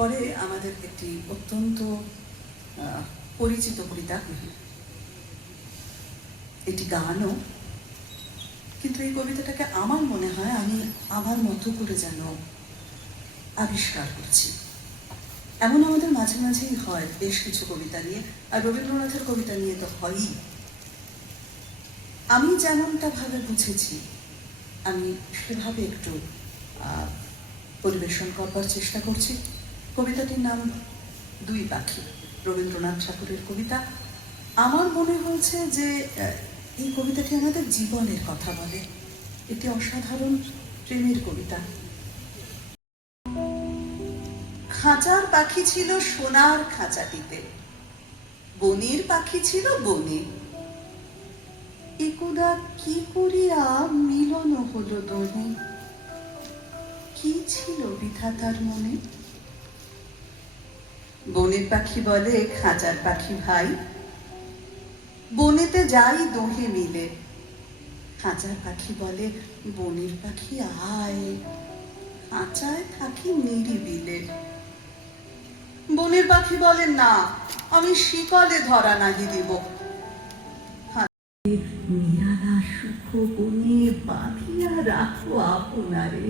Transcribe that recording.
পরে আমাদের একটি অত্যন্ত পরিচিত কবিতা, এটি গানও, কিন্তু এই কবিতাটাকে আমার মনে হয় আমি আমার মতো করে যেন আবিষ্কার করছি। এমন আমাদের মাঝে মাঝেই হয় বেশ কিছু কবিতা নিয়ে, আর রবীন্দ্রনাথের কবিতা নিয়ে তো হয়ই। আমি যেমনটা ভাবে বুঝেছি আমি সেভাবে একটু পরিবেশন করবার চেষ্টা করছি। কবিতাটির নাম দুই পাখি, রবীন্দ্রনাথ ঠাকুরের কবিতা। আমার মনে হয়েছে যে এই কবিতাটি আমাদের জীবনের কথা বলে, একটি অসাধারণ প্রেমের কবিতা। খাঁচার পাখি ছিল সোনার খাঁচাটিতে, বনের পাখি ছিল বনে। একদা কি করিয়া মিলন হলো দনে, কি ছিল বিধাতার মনে? বনের পাখি বলে খাঁচার পাখি ভাই, বনেতে যাই দোহে মিলে। খাঁচার পাখি বলে বনের পাখি আয়, খাঁচায় থাকি নিরিবিলে। বনের পাখি বলে না, আমি শিকলে ধরা নাহি দিব। নিরালা সুখ বনে বাঁধিয়া রাখো আপনারে।